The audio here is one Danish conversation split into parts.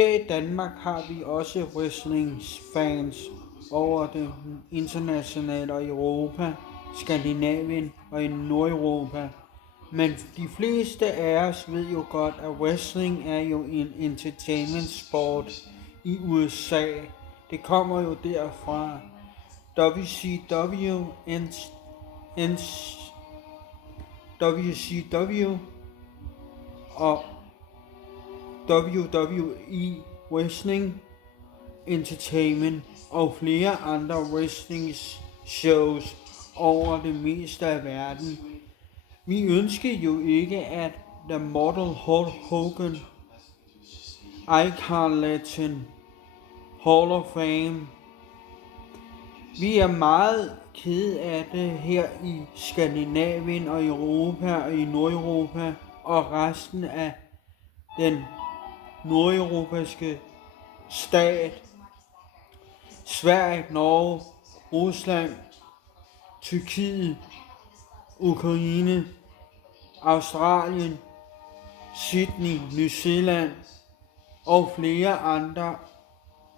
Her i Danmark har vi også wrestlingfans over det internationale og Europa, Skandinavien og i Nordeuropa. Men de fleste af os ved jo godt, at wrestling er jo en entertainment sport i USA. Det kommer jo derfra. WCW og WWE Wrestling Entertainment og flere andre wrestling shows over det meste af verden. Vi ønsker jo ikke, at The Mortal Hulk Hogan, Icon Legend, Hall of Fame. Vi er meget kede af det her i Skandinavien og Europa og i Nordeuropa og resten af den nordeuropæiske stat. Sverige, Norge, Rusland, Tyrkiet, Ukraine, Australien, Sydney, New Zealand og flere andre,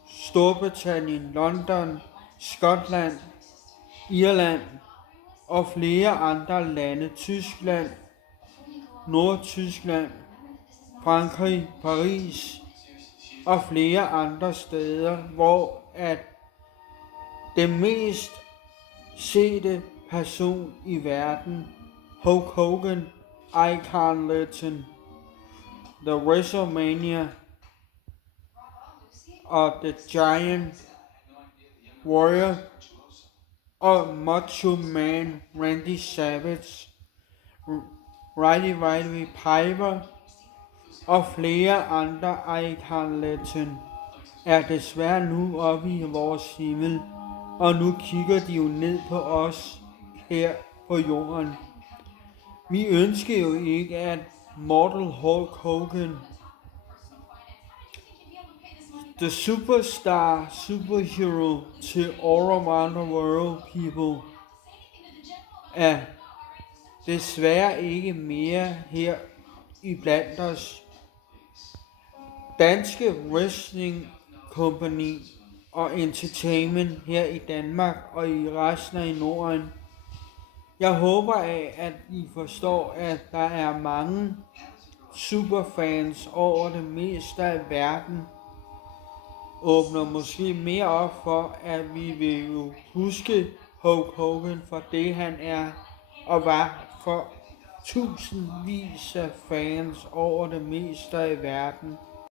Storbritannien, London, Skotland, Irland og flere andre lande, Tyskland, Nordtyskland, Frankrig, Paris og flere andre steder, hvor at den mest sete person i verden, Hulk Hogan, Icon Legend, The WrestleMania og The Giant Warrior og Macho Man Randy Savage, Roddy Piper og flere andre Icon Legend er desværre nu oppe i vores himmel, og nu kigger de jo ned på os her på jorden. Vi ønsker jo ikke, at Mortal Hulk Hogan, the superhero to all around the world people, er desværre ikke mere her i blandt os. Danske Wrestling Company og Entertainment her i Danmark og i resten af Norden. Jeg håber af, at I forstår, at der er mange superfans over det meste af verden. Åbner måske mere op for, at vi vil jo huske Hulk Hogan for det han er og var for tusindvis af fans over det meste af verden.